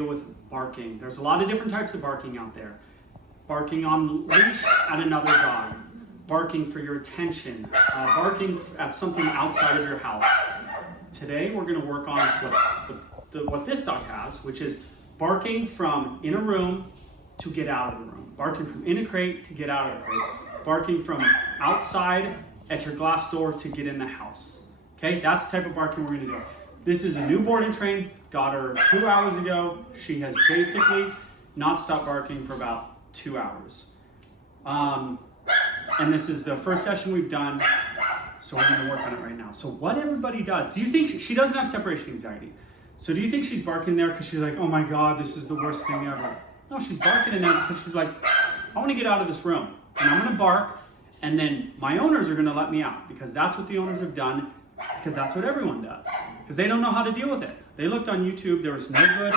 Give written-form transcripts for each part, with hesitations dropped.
deal with barking. There's a lot of different types of barking out there. Barking on leash at another dog. Barking for your attention. Barking at something outside of your house. Today we're going to work on what this dog has, which is barking from in a room to get out of the room. Barking from in a crate to get out of the crate. Barking from outside at your glass door to get in the house. Okay, that's the type of barking we're going to do. This is a new board and train. Got her 2 hours ago. She has basically not stopped barking for about 2 hours. And this is the first session we've done, so we're going to work on it right now. So what everybody does, do you think she doesn't have separation anxiety? So do you think she's barking there because she's like, oh my God, this is the worst thing ever? No, she's barking in there because she's like, I want to get out of this room, and I'm going to bark, and then my owners are going to let me out, because that's what the owners have done, because that's what everyone does, because they don't know how to deal with it. They looked on YouTube, there was no good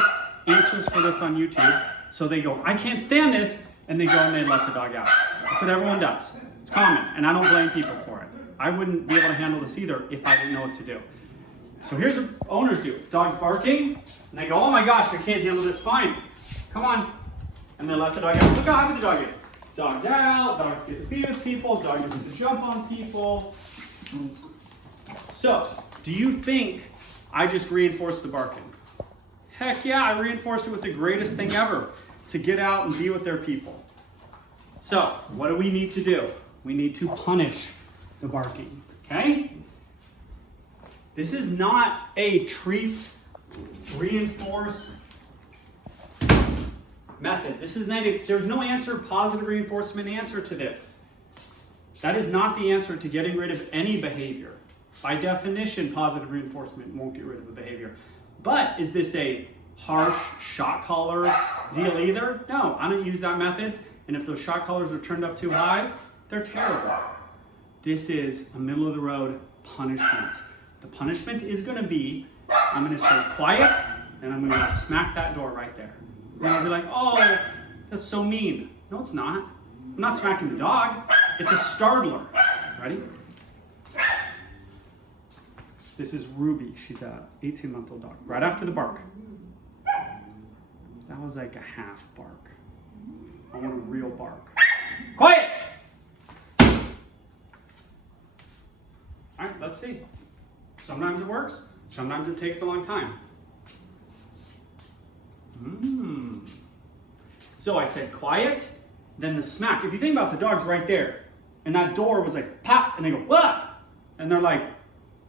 answers for this on YouTube, so they go, I can't stand this, and they go and they let the dog out. That's what everyone does. It's common, and I don't blame people for it. I wouldn't be able to handle this either if I didn't know what to do. So here's what owners do. Dog's barking, and they go, oh my gosh, I can't handle this, fine. Come on. And they let the dog out. Look how happy the dog is. Dog's out, dogs get to be with people, dog gets to jump on people. So, do you think I just reinforced the barking? Heck yeah, I reinforced it with the greatest thing ever, to get out and be with their people. So, what do we need to do? We need to punish the barking, okay? This is not a treat, reinforce method. This is not there's no answer, positive reinforcement answer to this. That is not the answer to getting rid of any behavior. By definition, positive reinforcement won't get rid of a behavior. But is this a harsh shot collar deal either? No, I don't use that method. And if those shot collars are turned up too high, they're terrible. This is a middle of the road punishment. The punishment is going to be, I'm going to say quiet, and I'm going to smack that door right there. And I'll be like, oh, that's so mean. No, it's not. I'm not smacking the dog. It's a startler. Ready? This is Ruby. She's an 18-month-old dog. Right after the bark. That was like a half bark. I want a real bark. Quiet! All right, let's see. Sometimes it works. Sometimes it takes a long time. So I said quiet, then the smack. If you think about the dog's right there, and that door was like pop, and they go, what? And they're like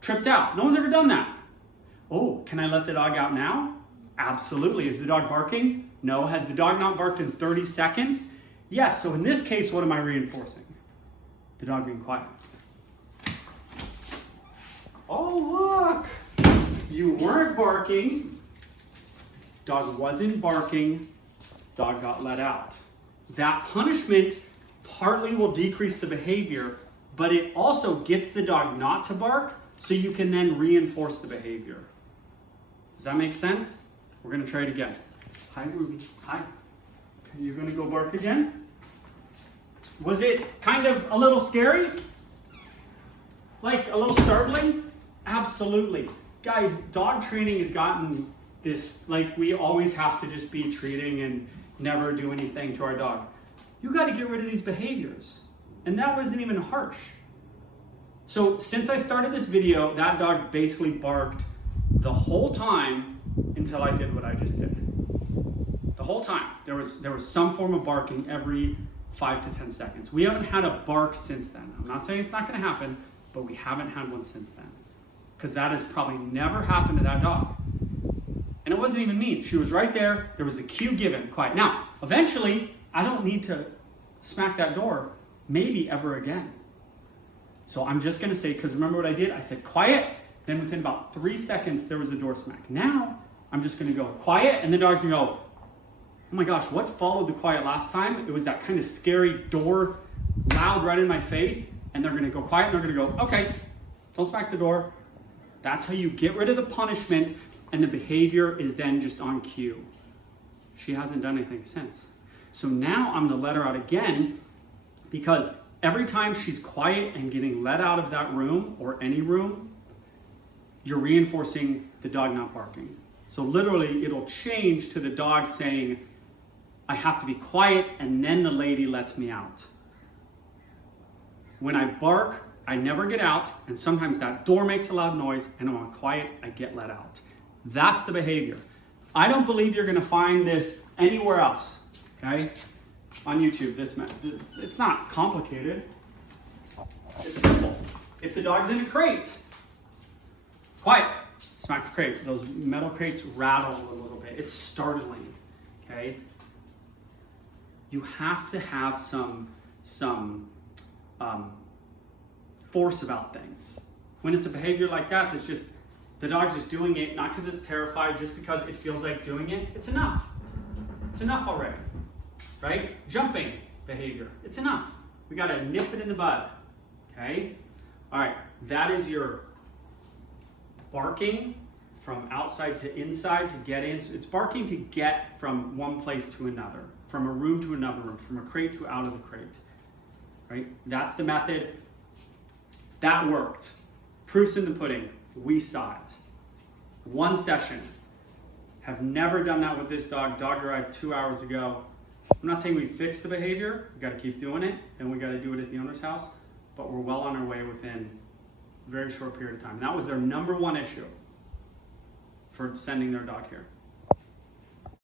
tripped out. No one's ever done that. Oh, can I let the dog out now? Absolutely. Is the dog barking? No. Has the dog not barked in 30 seconds? Yes. So in this case, what am I reinforcing? The dog being quiet. Oh, look. You weren't barking. Dog wasn't barking. Dog got let out. That punishment partly will decrease the behavior, but it also gets the dog not to bark, so you can then reinforce the behavior. Does that make sense? We're going to try it again. Hi, Ruby. Hi. You're going to go bark again? Was it kind of a little scary? Like a little startling? Absolutely. Guys, dog training has gotten this, like we always have to just be treating and never do anything to our dog. You got to get rid of these behaviors. And that wasn't even harsh. So since I started this video, that dog basically barked the whole time until I did what I just did. The whole time. There was some form of barking every 5 to 10 seconds. We haven't had a bark since then. I'm not saying it's not going to happen, but we haven't had one since then. Because that has probably never happened to that dog. And it wasn't even mean. She was right there. There was the cue given. Quiet. Now, eventually, I don't need to smack that door maybe ever again. So I'm just going to say, because remember what I did? I said quiet. Then within about 3 seconds, there was a door smack. Now, I'm just going to go quiet. And the dog's going to go, oh my gosh, what followed the quiet last time? It was that kind of scary door, loud right in my face. And they're going to go quiet. And they're going to go, okay, don't smack the door. That's how you get rid of the punishment. And the behavior is then just on cue. She hasn't done anything since. So now I'm going to let her out again, because every time she's quiet and getting let out of that room or any room, you're reinforcing the dog not barking. So literally it'll change to the dog saying, I have to be quiet and then the lady lets me out. When I bark, I never get out, and sometimes that door makes a loud noise, and when I'm quiet, I get let out. That's the behavior. I don't believe you're gonna find this anywhere else, okay? On YouTube, it's not complicated. It's simple. If the dog's in a crate, quiet, smack the crate. Those metal crates rattle a little bit. It's startling, okay? You have to have some force about things. When it's a behavior like that, that's just, the dog's just doing it, not because it's terrified, just because it feels like doing it, it's enough. It's enough already, right? Jumping behavior, it's enough. We gotta nip it in the bud, okay? All right, that is your barking from outside to inside to get in. So it's barking to get from one place to another, from a room to another room, from a crate to out of the crate, right? That's the method. That worked. Proof's in the pudding. We saw it. One session. Have never done that with this dog. Dog arrived 2 hours ago. I'm not saying we fixed the behavior. We got to keep doing it, and we got to do it at the owner's house. But we're well on our way within a very short period of time. And that was their number one issue for sending their dog here.